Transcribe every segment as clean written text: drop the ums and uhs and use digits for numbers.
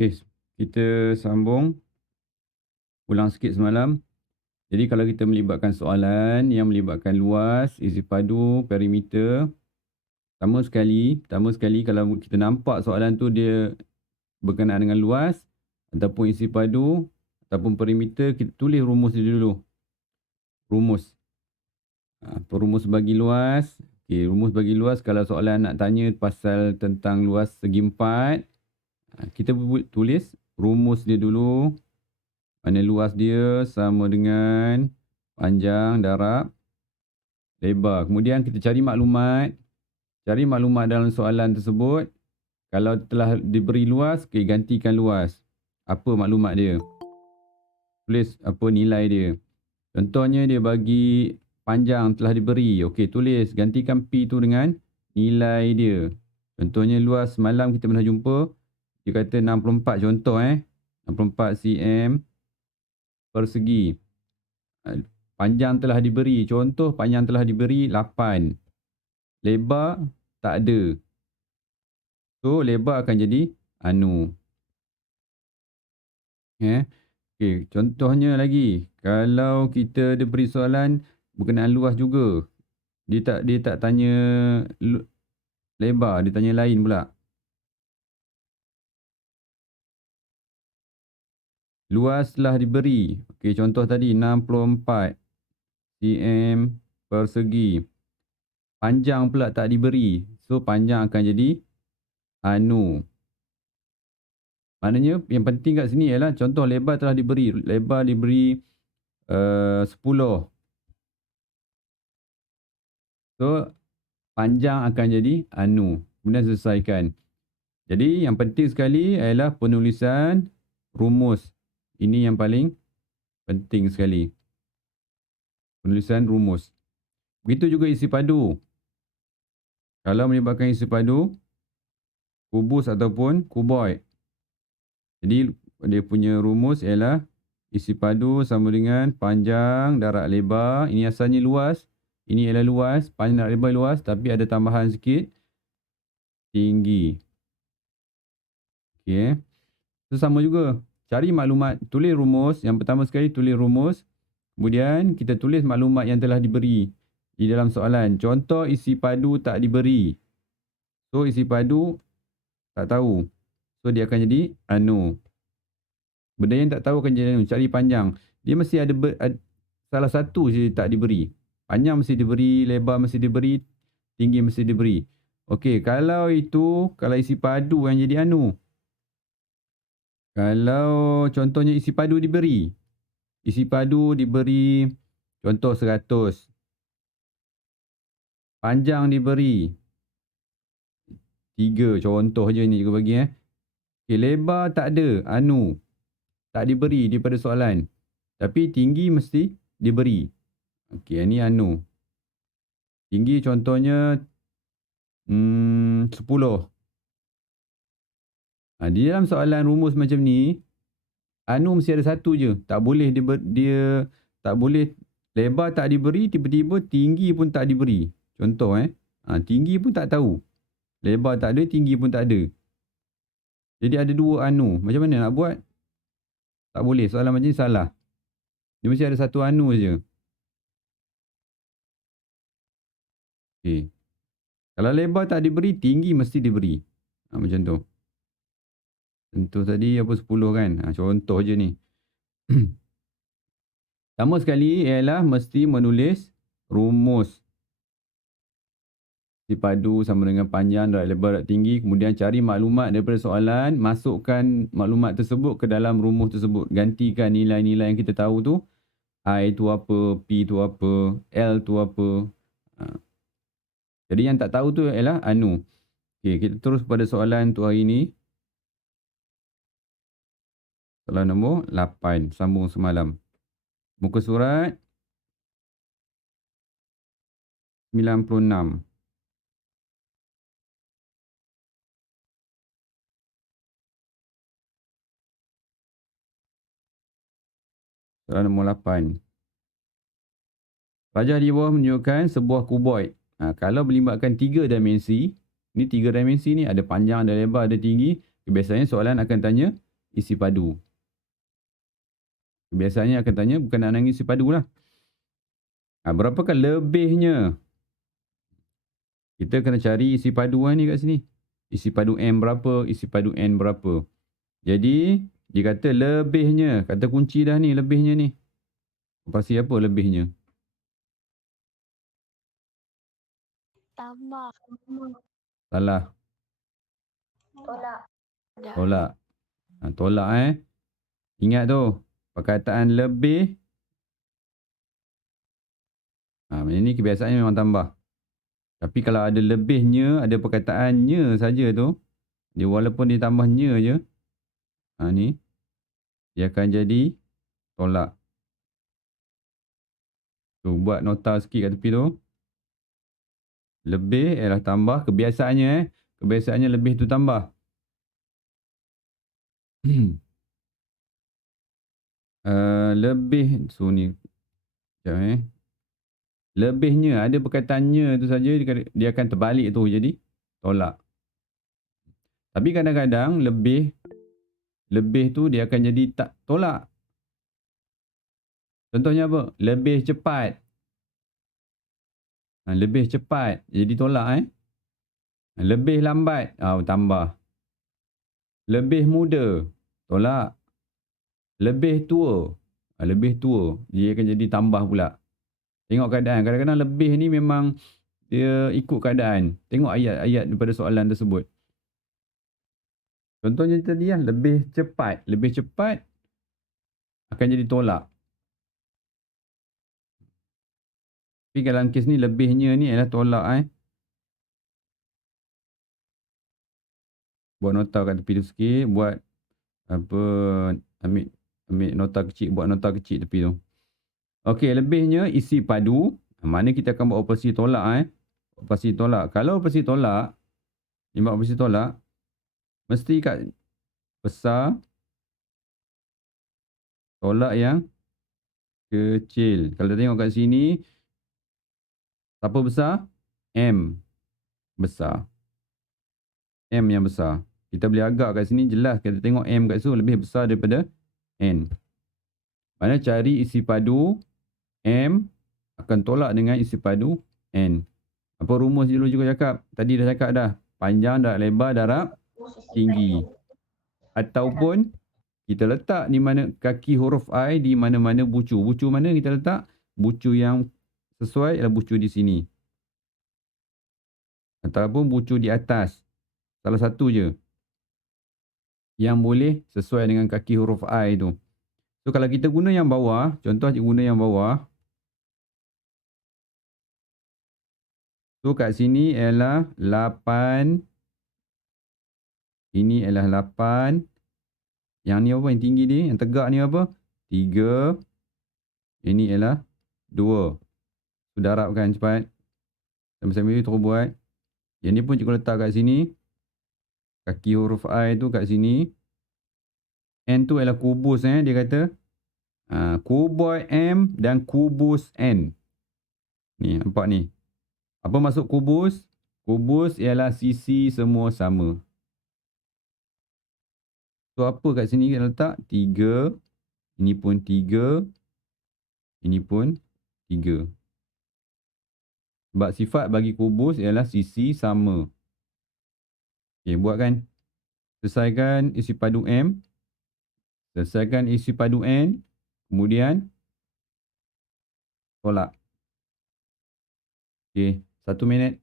Okey, kita sambung ulang sikit semalam. Jadi kalau kita melibatkan soalan yang melibatkan luas, isi padu, perimeter, pertama sekali kalau kita nampak soalan tu dia berkenaan dengan luas ataupun isi padu ataupun perimeter, kita tulis rumus dia dulu. Rumus. Perumus bagi luas. Okey, rumus bagi luas kalau soalan nak tanya pasal tentang luas segi empat, kita tulis rumus dia dulu. Mana luas dia sama dengan panjang darab lebar. Kemudian kita cari maklumat. Cari maklumat dalam soalan tersebut. Kalau telah diberi luas, okay, gantikan luas. Apa maklumat dia? Tulis apa nilai dia. Contohnya dia bagi panjang telah diberi. Okey, tulis gantikan P tu dengan nilai dia. Contohnya luas semalam kita pernah jumpa. Dia kata 64 contoh 64 cm persegi. Panjang telah diberi. Contoh panjang telah diberi 8. Lebar tak ada. So lebar akan jadi anu. Okey, contohnya lagi. Kalau kita diberi soalan berkenaan luas juga. Dia tak tanya lebar, dia tanya lain pula. Luas telah diberi. Okey, contoh tadi 64 cm persegi. Panjang pula tak diberi. So panjang akan jadi anu. Maknanya yang penting kat sini ialah contoh lebar telah diberi. Lebar diberi 10. So panjang akan jadi anu. Kemudian selesaikan. Jadi yang penting sekali ialah penulisan rumus. Ini yang paling penting sekali. Penulisan rumus. Begitu juga isi padu. Kalau melibatkan isi padu, kubus ataupun kuboid. Jadi dia punya rumus ialah isi padu sama dengan panjang darab lebar. Ini asalnya luas. Ini ialah luas. Panjang darab lebar luas. Tapi ada tambahan sikit. Tinggi. Okey. So sama juga. Cari maklumat. Tulis rumus. Yang pertama sekali tulis rumus. Kemudian kita tulis maklumat yang telah diberi di dalam soalan. Contoh isi padu tak diberi. So isi padu tak tahu. So dia akan jadi anu. Benda yang tak tahu akan jadi anu. Cari panjang. Dia mesti ada salah satu je tak diberi. Panjang mesti diberi, lebar mesti diberi, tinggi mesti diberi. Okey, kalau isi padu yang jadi anu. Kalau contohnya isi padu diberi. Isi padu diberi contoh 100. Panjang diberi 3. Contoh je ni juga bagi. Okay, lebar tak ada. Anu. Tak diberi daripada soalan. Tapi tinggi mesti diberi. Okey, ini anu. Tinggi contohnya 10. Di dalam soalan rumus macam ni, anu mesti ada satu je. Tak boleh dia tak boleh lebar tak diberi, tiba-tiba tinggi pun tak diberi. Contoh tinggi pun tak tahu. Lebar tak ada, tinggi pun tak ada. Jadi ada dua anu. Macam mana nak buat? Tak boleh. Soalan macam ni salah. Dia mesti ada satu anu je. Okey. Kalau lebar tak diberi, tinggi mesti diberi. Macam tu. Contoh tadi apa 10 kan? Contoh je ni. Pertama sekali ialah mesti menulis rumus. Isi padu sama dengan panjang, darab lebar, darab tinggi. Kemudian cari maklumat daripada soalan. Masukkan maklumat tersebut ke dalam rumus tersebut. Gantikan nilai-nilai yang kita tahu tu. I tu apa, P tu apa, L tu apa. Jadi yang tak tahu tu ialah anu. Okey, kita terus pada soalan tu hari ni. Soalan nombor 8. Sambung semalam. Muka surat 96. Soalan nombor 8. Rajah di bawah menunjukkan sebuah kuboid. Kalau melibatkan 3 dimensi, ni 3 dimensi ni ada panjang, ada lebar, ada tinggi. Biasanya soalan akan tanya isi padu. Biasanya akan tanya bukan nak isi padu lah. Berapakah lebihnya? Kita kena cari isi padu ni kat sini. Isi padu M berapa, isi padu N berapa. Jadi, dia kata lebihnya. Kata kunci dah ni, lebihnya ni. Pasti apa lebihnya? Tambah. Salah. Tolak. Tolak. Tolak Ingat tu. Perkataan lebih. Ini kebiasaannya memang tambah. Tapi kalau ada lebihnya, ada perkataannya saja tu. Dia walaupun ditambahnya je. Ni. Dia akan jadi tolak. Tu buat nota sikit kat tepi tu. Lebih ialah tambah. Kebiasaannya Kebiasaannya lebih tu tambah. Lebih. So ni. Sekejap Lebihnya. Ada perkataannya tu saja. Dia akan terbalik tu. Jadi tolak. Tapi kadang-kadang lebih tu dia akan jadi tak tolak. Contohnya apa? Lebih cepat. Lebih cepat. Jadi tolak Lebih lambat. Tambah. Lebih muda. Tolak. Lebih tua. Lebih tua. Dia akan jadi tambah pula. Tengok keadaan. Kadang-kadang lebih ni memang dia ikut keadaan. Tengok ayat-ayat daripada soalan tersebut. Contohnya tadi lebih cepat. Lebih cepat akan jadi tolak. Tapi dalam kes ni lebihnya ni adalah tolak Buat nota kat tepi tu sikit. Buat apa. Ambil nota kecil. Buat nota kecil tepi tu. Okey, lebihnya isi padu. Mana kita akan buat operasi tolak Operasi tolak. Kalau operasi tolak. Buat operasi tolak. Mesti kat besar. Tolak yang kecil. Kalau tengok kat sini. Siapa besar? M besar. M yang besar. Kita boleh agak kat sini jelas. Kita tengok M kat situ lebih besar daripada N. Mana cari isi padu M akan tolak dengan isi padu N. Apa rumus dulu juga cakap? Tadi dah cakap dah. Panjang darab lebar darab tinggi. Ataupun kita letak di mana kaki huruf I di mana-mana bucu. Bucu mana kita letak? Bucu yang sesuai adalah bucu di sini. Ataupun bucu di atas. Salah satu je. Yang boleh sesuai dengan kaki huruf I tu. So kalau kita guna yang bawah. Contoh guna yang bawah. So kat sini ialah 8. Ini ialah 8. Yang ni apa? Yang tinggi ni. Yang tegak ni apa? 3. Ini ialah 2. Sudah harapkan cepat. Sambil-sambil terus buat. Yang ni pun cikgu letak kat sini. Kaki huruf I tu kat sini. N tu ialah kubus dia kata. Kuboid M dan kubus N. Ni nampak ni. Apa maksud kubus? Kubus ialah sisi semua sama. So apa kat sini kita letak? 3. Ini pun 3. Ini pun 3. Sebab sifat bagi kubus ialah sisi sama. Okey, buatkan. Selesaikan isi padu M. Selesaikan isi padu N. Kemudian tolak. Okey, 1 minit.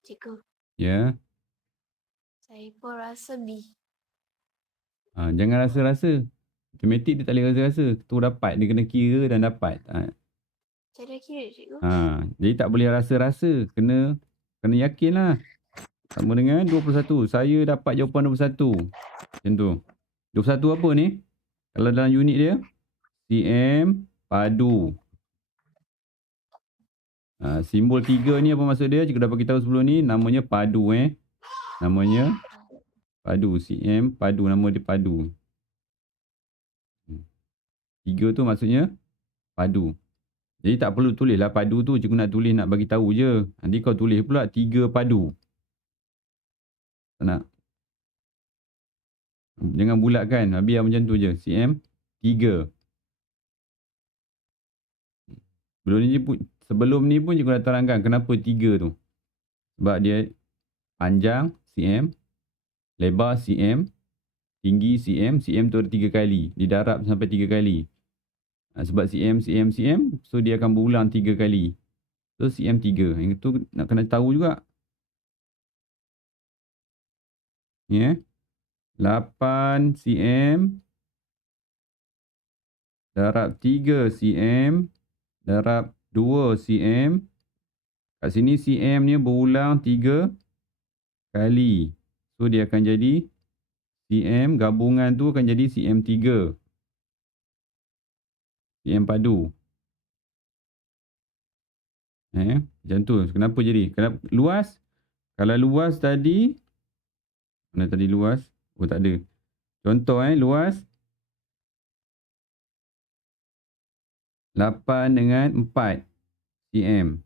Cikgu. Ya. Saya pun rasa B. Jangan rasa-rasa. Matematik dia tak boleh rasa-rasa. Tu dapat. Dia kena kira dan dapat. Cara kira cikgu. Jadi tak boleh rasa-rasa. Kena yakin lah. Sama dengan 21. Saya dapat jawapan 21. Macam tu. 21 apa ni? Kalau dalam unit dia. cm padu. Simbol 3 ni apa maksud dia? Cikgu dah beritahu sebelum ni. Namanya padu Namanya padu. cm padu. Nama dia padu. 3 tu maksudnya padu. Jadi tak perlu tulis lah padu tu. Cikgu nak tulis nak bagi tahu je. Nanti kau tulis pula 3 padu. Tak nak. Jangan bulatkan. Biar macam tu je. cm 3. Sebelum ni pun cikgu dah terangkan kenapa 3 tu. Sebab dia panjang cm, lebar cm, tinggi cm. Cm tu ada 3 kali. Didarab sampai 3 kali. Sebab cm, so dia akan berulang 3 kali. So cm 3. Yang tu nak kena tahu juga. Ya. 8 cm darab 3 cm darab 2 cm. Kat sini cm ni berulang 3 kali. So dia akan jadi cm gabungan tu akan jadi cm 3. cm padu. Macam tu. Kenapa jadi? Kenapa luas? Kalau luas tadi, mana tadi luas? Oh tak ada. Contoh luas 8 dengan 4 cm.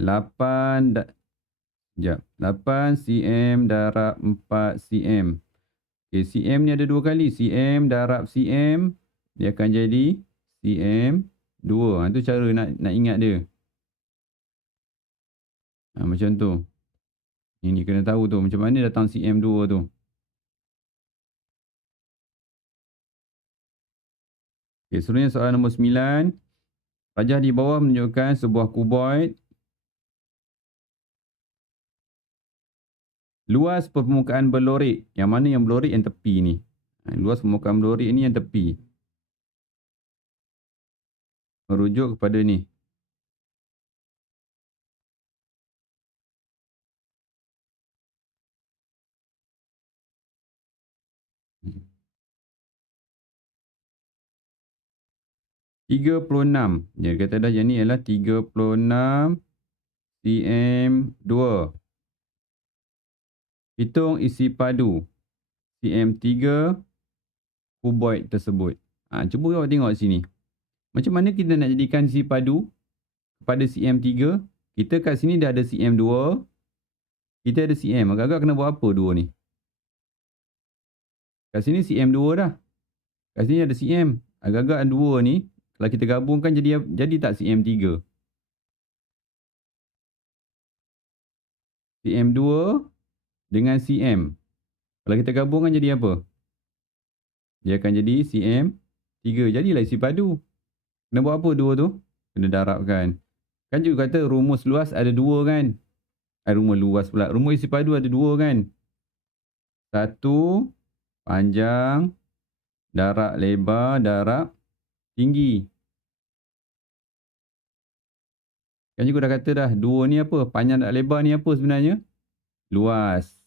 8 8 cm darab 4 cm. Okay, cm ni ada 2 kali. Cm darab cm, dia akan jadi cm 2. Itu cara nak ingat dia. Macam tu. Ini kena tahu tu. Macam mana datang cm 2 tu. Okay, seterusnya soalan nombor 9. Rajah di bawah menunjukkan sebuah kuboid. Luas permukaan berlorik. Yang mana yang berlorik? Yang tepi ni. Luas permukaan berlorik ni yang tepi. Merujuk kepada ni. Tiga puluh enam. Dia kata dah yang ni ialah 36 cm 2. Hitung isi padu cm 3 kuboid tersebut. Cuba awak tengok sini. Macam mana kita nak jadikan isi padu pada cm 3? Kita kat sini dah ada cm 2. Kita ada cm. Agak-agak kena buat apa 2 ni? Kat sini cm 2 dah. Kat sini ada cm. Agak-agak 2 ni, kalau kita gabungkan jadi tak cm 3? cm 2 dengan cm. Kalau kita gabungkan jadi apa? Dia akan jadi cm 3. Jadilah isi padu. Kena buat apa 2 tu? Kena darabkan. Kan juga kata rumus luas ada 2 kan? Rumus luas pula. Rumus isi padu ada 2 kan? 1 panjang darab lebar darab tinggi. Kan juga dah kata dah 2 ni apa? Panjang darab lebar ni apa sebenarnya? Luas.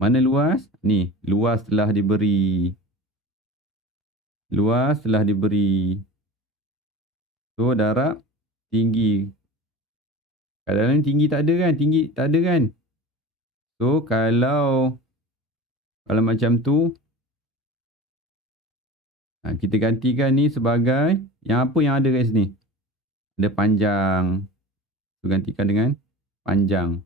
Mana luas? Ni, luas telah diberi. Luas telah diberi. So darab tinggi. Kat dalam tinggi tak ada kan? Tinggi tak ada kan? So kalau macam tu, kita gantikan ni sebagai yang apa yang ada kat sini? Ada panjang. So gantikan dengan panjang.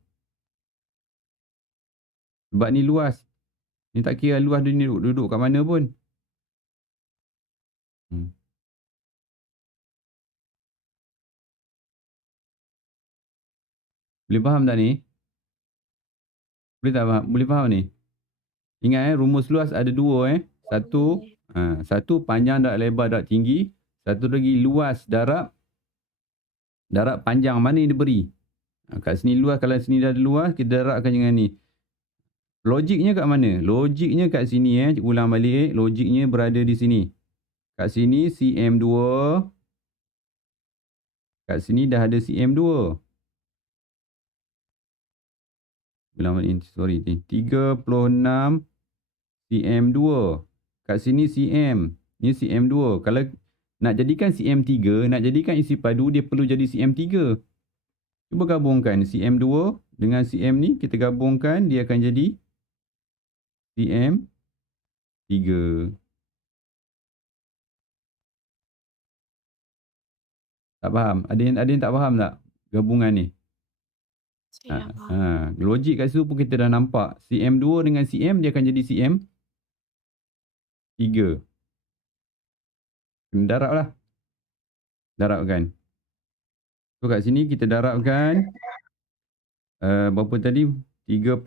Sebab ni luas. Ni tak kira luas dia ni duduk kat mana pun. Boleh faham tak ni? Boleh tak faham? Boleh faham ni? Ingat rumus luas ada 2 Satu panjang darab lebar darab tinggi. Satu lagi luas darab panjang. Mana yang diberi? Kat sini luas. Kalau sini dah ada luas, kita darabkan dengan ni. Logiknya kat mana? Logiknya kat sini Cikgu ulang balik. Logiknya berada di sini. Kat sini cm 2. Kat sini dah ada cm 2. Ulang balik. Sorry. 36 cm 2. Kat sini cm. Ni cm 2. Kalau nak jadikan cm 3, nak jadikan isi padu, dia perlu jadi cm 3. Cuba gabungkan cm 2 dengan cm ni. Kita gabungkan, dia akan jadi cm 3. Tak faham? Ada yang tak faham tak gabungan ni? Saya dah faham. Logik kat situ pun kita dah nampak. CM2 dengan CM dia akan jadi CM3. Kena darab lah. Darabkan. So kat sini kita darabkan berapa tadi? 36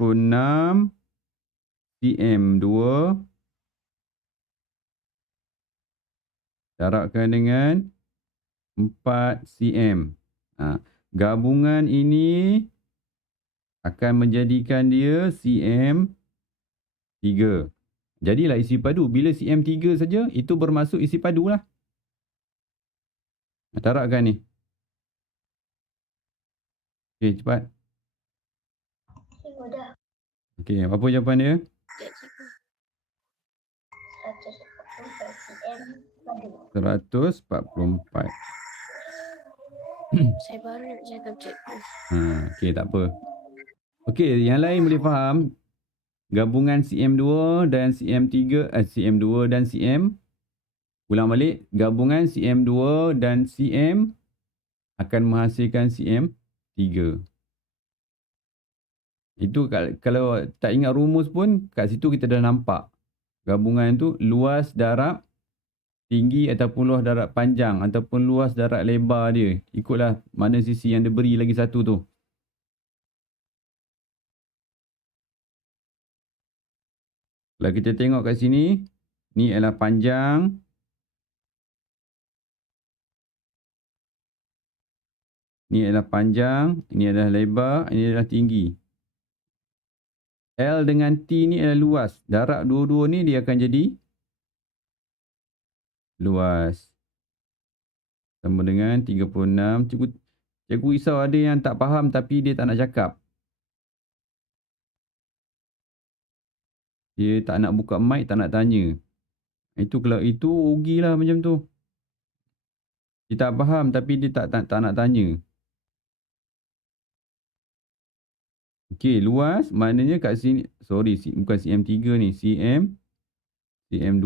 CM2 darabkan dengan 4 cm. Gabungan ini akan menjadikan dia CM3. Jadilah isi padu. Bila CM3 saja, itu bermaksud isi padu lah. Darabkan ni. Okey, cepat. Dah. Okey, apa jawapan dia? Sekejap, cikgu. 144. Saya baru nak cakap, cikgu. Okey, tak apa. Okey, yang lain boleh faham. Gabungan CM2 dan CM3, CM2 dan CM. Ulang balik. Gabungan CM2 dan CM akan menghasilkan CM3. Itu kalau tak ingat rumus pun, kat situ kita dah nampak. Gabungan tu luas darab tinggi ataupun luas darab panjang ataupun luas darab lebar dia. Ikutlah mana sisi yang dia beri lagi satu tu. Kalau kita tengok kat sini, ni adalah panjang. Ni adalah panjang, ini adalah lebar, ini adalah tinggi. L dengan T ni adalah luas. Darab dua-dua ni dia akan jadi luas. Sama dengan 36. Cikgu risau ada yang tak faham tapi dia tak nak cakap. Dia tak nak buka mic, tak nak tanya. Itu kalau itu rugilah macam tu. Dia tak faham tapi dia tak nak tanya. Okey, luas maknanya kat sini, sorry, bukan CM3 ni, CM2.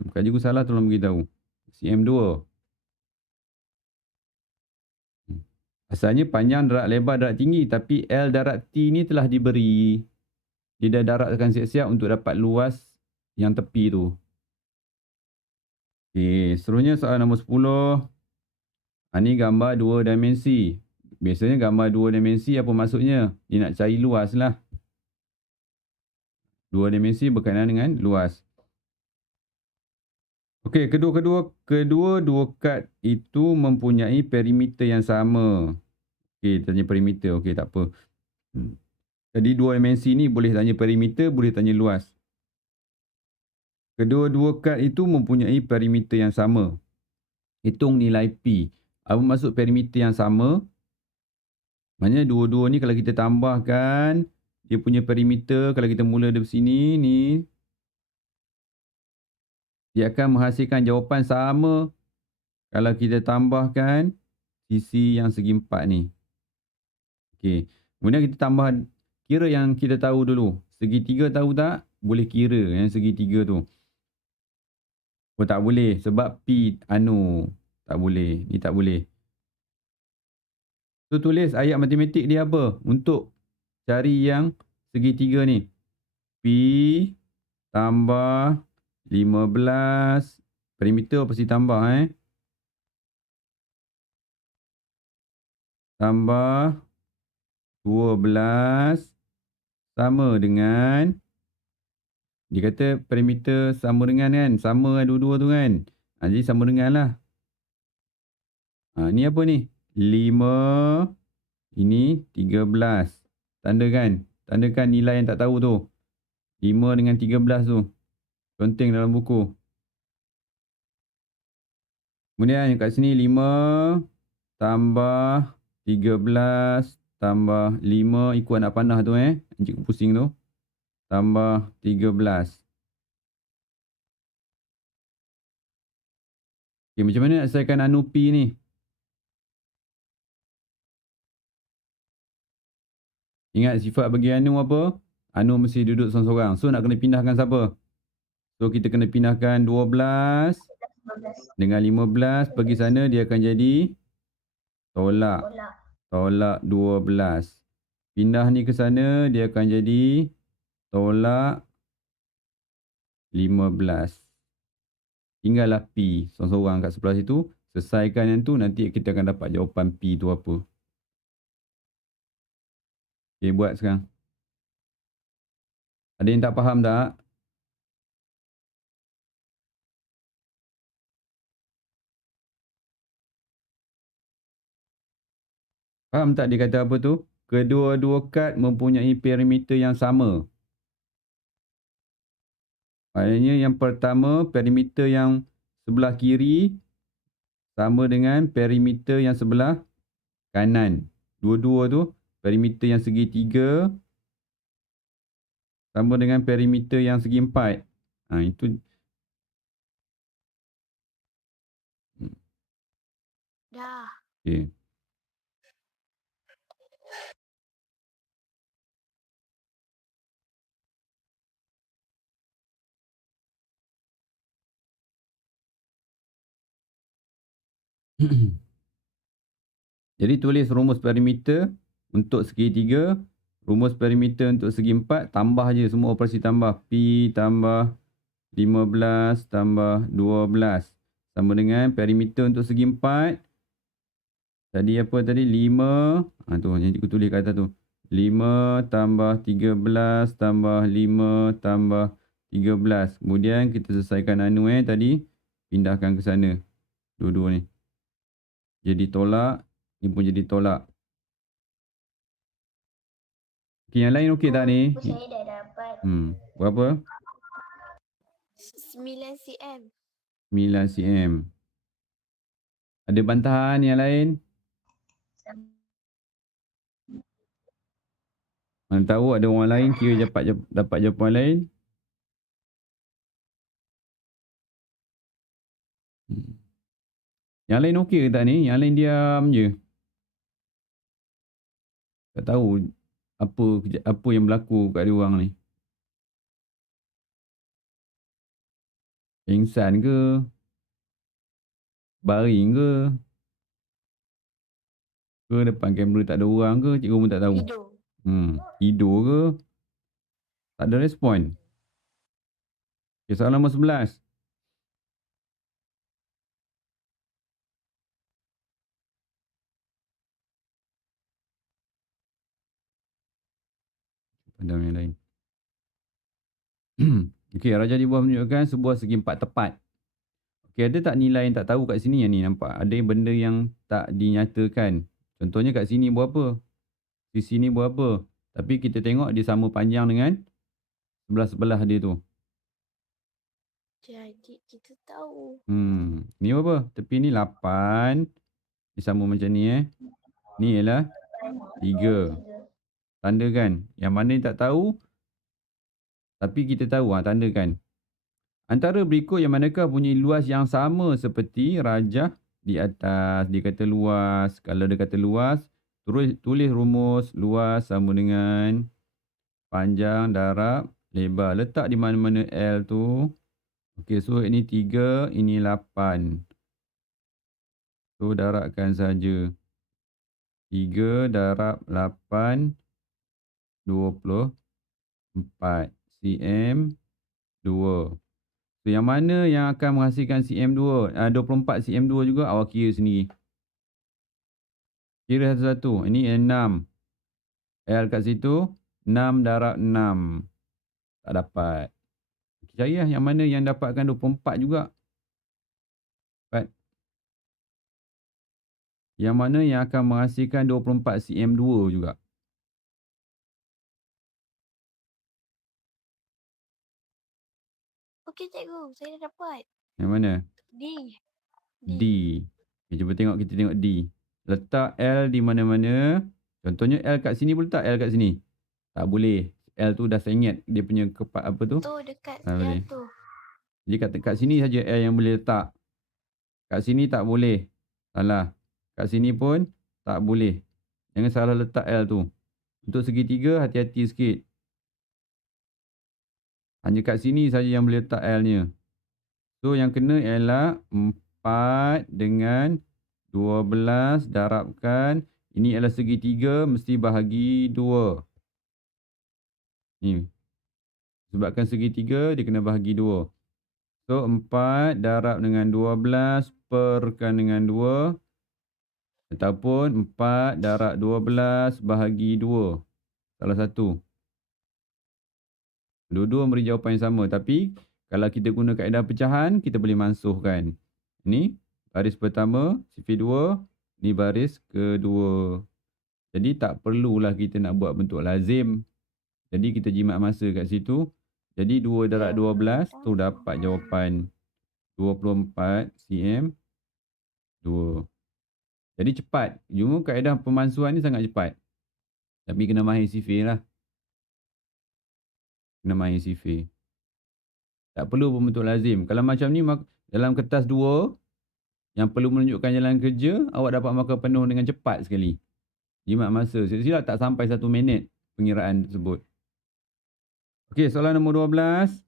Bukan cikgu salah, tolong beritahu. CM2. Asalnya panjang darab lebar darab tinggi, tapi L darab T ni telah diberi. Dia dah darabkan siap-siap untuk dapat luas yang tepi tu. Okey, seterusnya soalan nombor 10. Ini gambar dua dimensi. Biasanya gambar dua dimensi apa maksudnya? Dia nak cari luas lah. Dua dimensi berkaitan dengan luas. Okey, kedua dua kad itu mempunyai perimeter yang sama. Okey, tanya perimeter. Okey, tak apa. Jadi dua dimensi ni boleh tanya perimeter, boleh tanya luas. Kedua-dua kad itu mempunyai perimeter yang sama. Hitung nilai P. Apa maksud perimeter yang sama? Maknanya dua-dua ni kalau kita tambahkan, dia punya perimeter, kalau kita mula dari sini, ni, dia akan menghasilkan jawapan sama kalau kita tambahkan sisi yang segi empat ni. Okey. Kemudian kita tambah, kira yang kita tahu dulu. Segitiga tahu tak? Boleh kira yang segitiga tu. Oh, tak boleh. Sebab P, tak boleh. Ni tak boleh. Tu tulis ayat matematik dia apa? Untuk cari yang segitiga ni. P tambah 15. Perimeter pasti tambah tambah 12 sama dengan, dia kata perimeter sama dengan kan? Sama dua-dua tu kan? Jadi sama dengan lah. Ni apa ni? 5. Ini 13. Tandakan. Tandakan nilai yang tak tahu tu. 5 dengan 13 tu. Conteng dalam buku. Kemudian kat sini 5 tambah 13 tambah 5 ikut anak panah tu Cikgu pusing tu. Tambah 13. Okay, macam mana nak selesaikan anu P ni? Ingat sifat bagi anu apa? Anu mesti duduk seorang-seorang. So nak kena pindahkan siapa? So kita kena pindahkan 12 dengan 15 pergi sana, dia akan jadi Tolak. Tolak 12. Pindah ni ke sana, dia akan jadi tolak 15. Tinggallah P seorang-seorang kat sebelah situ. Selesaikan yang tu, nanti kita akan dapat jawapan P tu apa. Okay, buat sekarang. Ada yang tak faham tak? Faham tak dia kata apa tu? Kedua-dua kad mempunyai perimeter yang sama. Maknanya yang pertama, perimeter yang sebelah kiri sama dengan perimeter yang sebelah kanan. Dua-dua tu, perimeter yang segi 3 sama dengan perimeter yang segi 4. Itu. Dah. Okay. Jadi tulis rumus perimeter untuk segi 3, rumus perimeter untuk segi 4, tambah je semua operasi tambah. P tambah 15 tambah 12 sama dengan perimeter untuk segi 4. Tadi apa tadi? 5. Tu yang cikgu tulis kat atas tu. 5 tambah 13 tambah 5 tambah 13. Kemudian kita selesaikan tadi. Pindahkan ke sana. Dua-dua ni. Jadi tolak. Ni pun jadi tolak. Okay, yang lain okey tak ni? Saya dah dapat. Berapa? 9 cm. 9 cm. Ada bantahan yang lain? Mana tahu ada orang lain kira dapat jawapan lain. Yang lain okey ke tak ni? Yang lain diam je. Tak tahu apa yang berlaku kat dia orang ni. Pingsan ke? Baring ke? Ke depan kamera tak ada orang ke? Cikgu pun tak tahu. Tidur. Tidur ke? Tak ada respon. Okay, soalan nombor 11. Pandang yang lain. Okey, Raja di bawah menunjukkan sebuah segi empat tepat. Okey, ada tak nilai yang tak tahu kat sini yang ni nampak? Ada benda yang tak dinyatakan. Contohnya kat sini berapa? Di sini berapa? Tapi kita tengok dia sama panjang dengan sebelah-sebelah dia tu. Jadi kita tahu. Ni berapa? Tepi ni 8. Dia sama macam ni Ni ialah 3. Tandakan. Yang mana yang tak tahu tapi kita tahu, tandakan. Antara berikut yang manakah punya luas yang sama seperti rajah di atas. Dia kata luas. Kalau dia kata luas, tulis rumus luas sama dengan panjang darab lebar. Letak di mana-mana L tu. Okey, so ini 3, ini 8. So darabkan saja. 3 darab 8, 24 cm 2. So yang mana yang akan menghasilkan cm2? 24 cm2 juga. Awak kira sendiri. Kira satu-satu. Ini 6. L kat situ 6 darab 6. Tak dapat. Cari lah yang mana yang dapatkan 24 juga. Dapat. Yang mana yang akan menghasilkan 24 cm2 juga. Okey cikgu, saya dah dapat. Yang mana? D. D. Okay, cuba tengok, kita tengok D. Letak L di mana-mana. Contohnya L kat sini, boleh letak L kat sini? Tak boleh. L tu dah sengit dia punya kepat apa tu? Tu dekat boleh. tu. Jadi kat sini saja L yang boleh letak. Kat sini tak boleh. Salah. Kat sini pun tak boleh. Jangan salah letak L tu. Untuk segitiga, hati-hati sikit. Hanya kat sini saja yang boleh letak L-nya. So, yang kena ialah 4 dengan 12 darabkan. Ini adalah segitiga, mesti bahagi 2. Ni. Sebabkan segitiga, dia kena bahagi 2. So, 4 darab dengan 12 perkan dengan 2. Ataupun 4 darab 12 bahagi 2. Salah satu. Dua-dua memberi jawapan yang sama. Tapi, kalau kita guna kaedah pecahan, kita boleh mansuhkan. Ini baris pertama, sifir 2. Ini baris kedua. Jadi, tak perlulah kita nak buat bentuk lazim. Jadi, kita jimat masa kat situ. Jadi, 2 darab 12 tu dapat jawapan 24 cm 2. Jadi, cepat. Cuma kaedah pemansuhan ni sangat cepat. Tapi, kena mahir sifir lah. Kena mahir sifir. Tak perlu berbentuk lazim. Kalau macam ni, dalam kertas 2, yang perlu menunjukkan jalan kerja, awak dapat markah penuh dengan cepat sekali. Jimat masa. Silap-silap tak sampai 1 minit pengiraan tersebut. Okey, soalan nombor 12.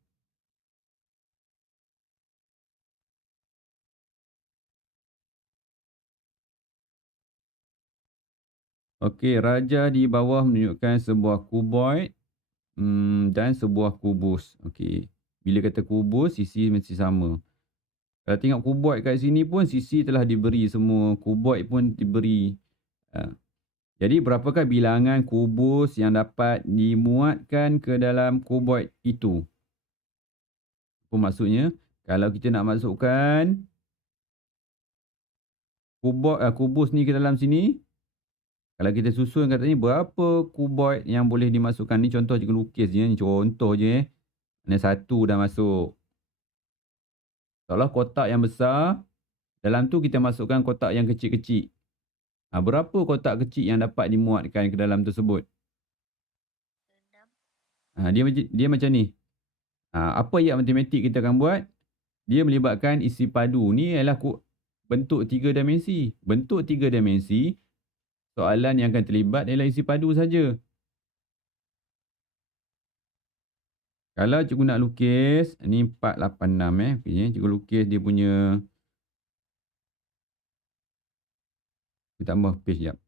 Okey, rajah di bawah menunjukkan sebuah kuboid dan sebuah kubus. Okey. Bila kata kubus, sisi mesti sama. Kalau tengok kuboid kat sini pun, sisi telah diberi semua. Kuboid pun diberi. Jadi, berapakah bilangan kubus yang dapat dimuatkan ke dalam kuboid itu? Apa maksudnya? Kalau kita nak masukkan kubus ni ke dalam sini, kalau kita susun katanya berapa kuboid yang boleh dimasukkan. Ni contoh cikgu lukis je. Ni contoh je. Ada 1 dah masuk. Seolah kotak yang besar, dalam tu kita masukkan kotak yang kecil-kecil. Berapa kotak kecil yang dapat dimuatkan ke dalam tersebut? Dia macam ni. Apa ayat matematik kita akan buat? Dia melibatkan isi padu. Ni ialah bentuk 3 dimensi. Bentuk 3 dimensi, soalan yang akan terlibat ialah isi padu saja. Kalau cikgu nak lukis, ni 486 Okay, cikgu lukis dia punya. Kita tambah page sekejap.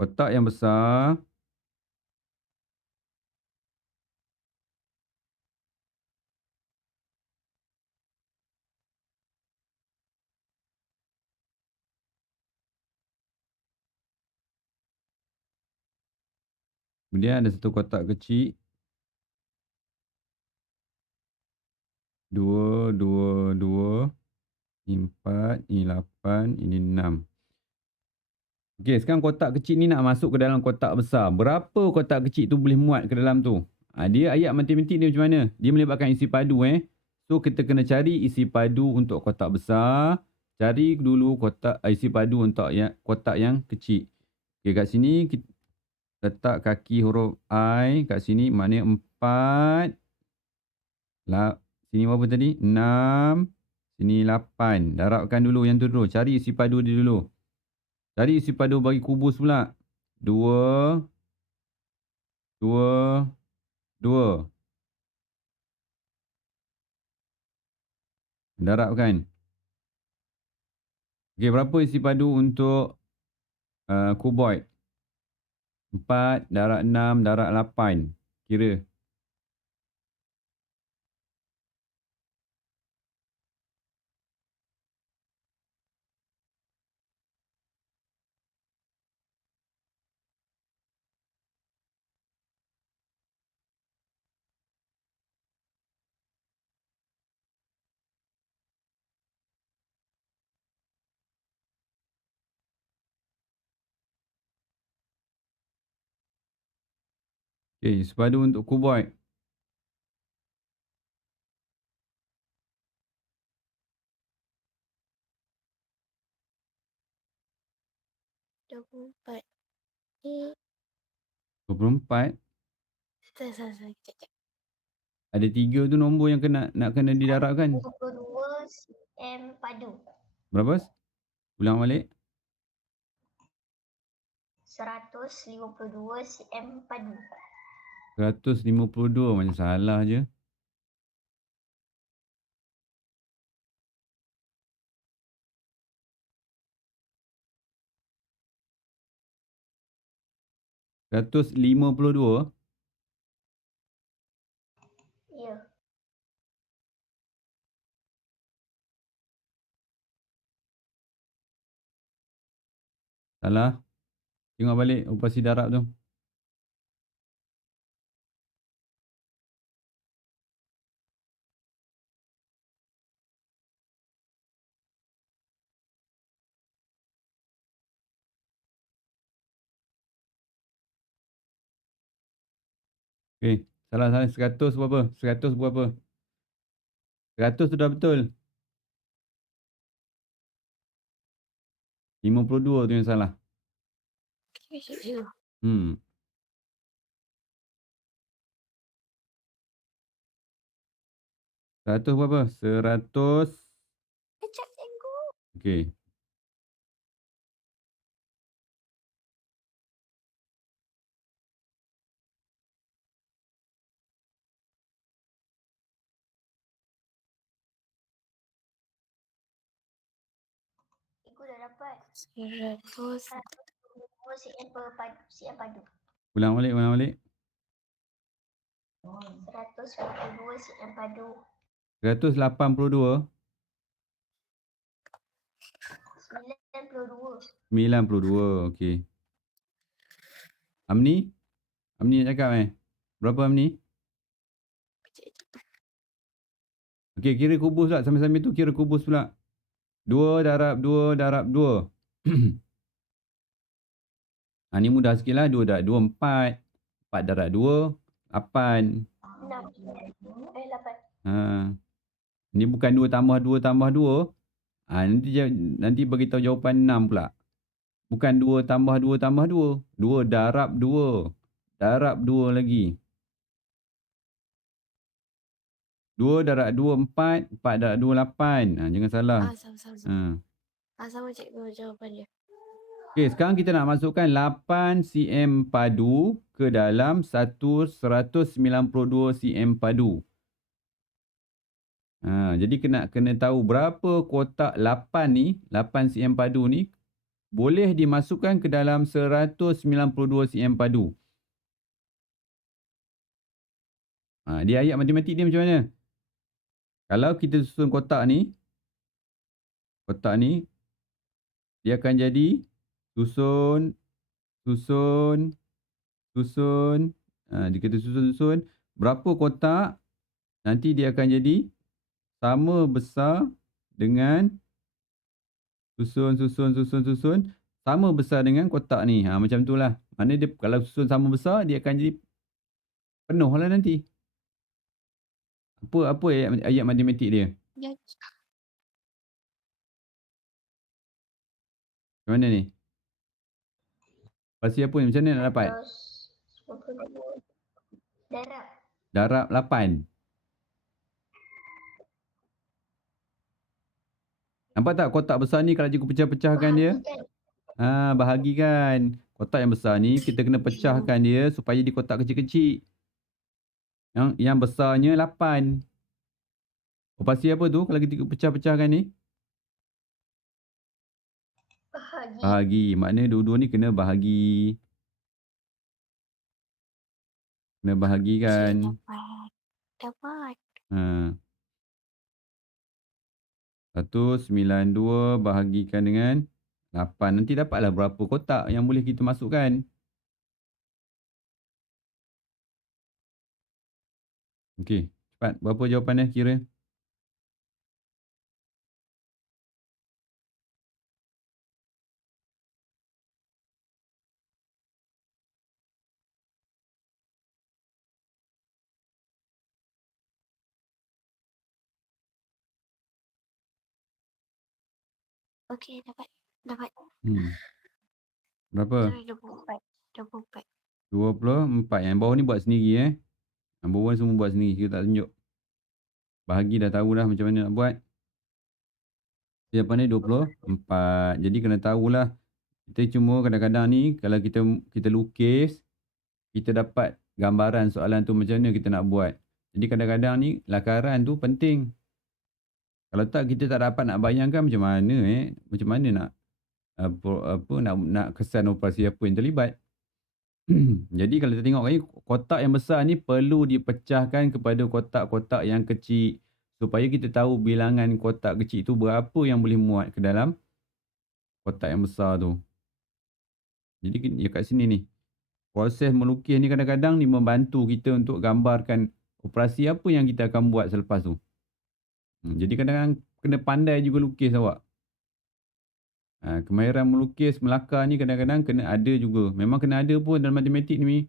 Kotak yang besar. Kemudian ada satu kotak kecil. 2, 2, 2. Ini 4, ini 8, ini 6. Okey, sekarang kotak kecil ni nak masuk ke dalam kotak besar. Berapa kotak kecil tu boleh muat ke dalam tu? Dia ayat matematik dia macam mana? Dia melibatkan isi padu. So, kita kena cari isi padu untuk kotak besar. Cari dulu isi padu untuk kotak yang kecil. Okey, kat sini kita letak kaki huruf I. Kat sini maknanya 4. Sini berapa tadi? 6. Sini 8. Darabkan dulu yang tu dulu. Cari isi padu dia dulu. Cari isi padu bagi kubus pula. 2, 2, 2. Darabkan. Okey, berapa isi padu untuk kuboid? 4 darab 6 darab 8. Kira. Okey, isi padu untuk kuboid. 24. 24. Sekejap. Ada 3 tu nombor yang nak kena didarabkan. 22 cm padu. Berapa? Ulang balik. 152 cm padu. 152 macam salah je. $152. Ya. Salah. Tengok balik operasi darab tu. Okey. Salah. 100 berapa? 100 berapa? 100 tu dah betul. 52 tu yang salah. Hmm. 100 berapa? 100. Kejap, cikgu. Okey. Cikgu dah dapat. 100. 122 cm padu. Ulang balik. 122 cm padu. 182. 92. 92. Okey. Amni? Amni nak cakap Berapa Amni? Okey, kira kubus pula. Sambil-sambil tu kira kubus pula. 2 darab 2 darab 2. Ni mudah sikit lah. 2 darab 2, 4. 4 darab 2, 8. 6. 8. Ni bukan 2 tambah 2 tambah 2. Nanti bagi tahu jawapan 6 pula. Bukan 2 tambah 2 tambah 2. 2 darab 2. Darab 2 lagi. 2 darab 2, 4. 4 darab 2, 8. Jangan salah. Sama. Sama cikgu jawapan dia. Okey, sekarang kita nak masukkan 8 cm padu ke dalam 192 cm padu. Jadi kena tahu berapa kotak 8 ni, 8 cm padu ni boleh dimasukkan ke dalam 192 cm padu. Dia ayat matematik dia macam mana? Kalau kita susun kotak ni dia akan jadi susun. Jika kita susun, berapa kotak nanti dia akan jadi sama besar dengan susun sama besar dengan kotak ni. Macam tu lah. Maknanya dia kalau susun sama besar dia akan jadi penuh lah nanti. Apa ayat matematik dia? Ya. Macam mana ni? Pasti apa ni? Macam mana nak dapat? 192. Darab. Darab 8. Nampak tak kotak besar ni kalau cikgu pecah-pecahkan dia? Bahagikan. Kotak yang besar ni kita kena pecahkan dia supaya di kotak kecil-kecil. Yang besarnya 8. Pasti apa tu kalau kita pecah-pecahkan ni? Bahagi. Maknanya dua-dua ni kena bahagi. Kena bahagikan. Dapat. 192 bahagikan dengan 8. Nanti dapatlah berapa kotak yang boleh kita masukkan. Okey, cepat. Berapa jawapan dia kira? Okey, dapat. Berapa? 24. 24. Yang bawah ni buat sendiri Yang bawah ni semua buat sendiri. Kita tak tunjuk. Bahagi dah tahu dah macam mana nak buat. Jawapan dia 24. Jadi kena tahulah. Kita cuma kadang-kadang ni kalau kita lukis, kita dapat gambaran soalan tu macam mana kita nak buat. Jadi kadang-kadang ni lakaran tu penting. Kalau tak kita tak dapat nak bayangkan macam mana macam mana nak nak kesan operasi apa yang terlibat. Jadi kalau kita tengok ni kotak yang besar ni perlu dipecahkan kepada kotak-kotak yang kecil supaya kita tahu bilangan kotak kecil tu berapa yang boleh muat ke dalam kotak yang besar tu. Jadi kat sini ni proses melukis ni kadang-kadang ni membantu kita untuk gambarkan operasi apa yang kita akan buat selepas tu. Jadi kadang-kadang kena pandai juga lukis awak. Kemahiran melukis, melakar ni kadang-kadang kena ada juga. Memang kena ada pun dalam matematik ni.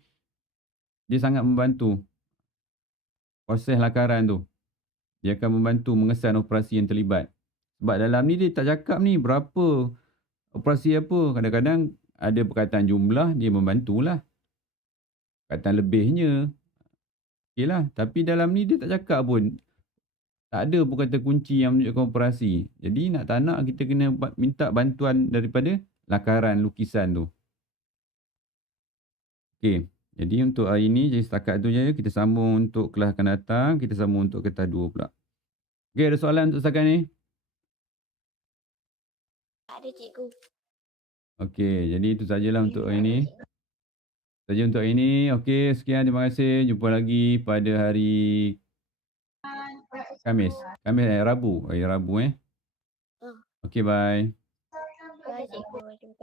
Dia sangat membantu proses lakaran tu. Dia akan membantu mengesan operasi yang terlibat. Sebab dalam ni dia tak cakap ni berapa operasi apa. Kadang-kadang ada perkataan jumlah, dia membantulah. Perkataan lebihnya, okey lah. Tapi dalam ni dia tak cakap pun. Tak ada pun kata kunci yang menunjukkan operasi. Jadi nak tak nak kita kena minta bantuan daripada lakaran lukisan tu. Okey. Jadi untuk hari ni jadi setakat tu je. Kita sambung untuk kelas akan datang. Kita sambung untuk kertas 2 pula. Okey, ada soalan untuk setakat ni? Tak ada cikgu. Okey, jadi itu sajalah untuk hari ni. Saja untuk hari ni. Okey, sekian, terima kasih. Jumpa lagi pada hari Khamis. Rabu. Hari Rabu. Okey, bye. Bye cikgu.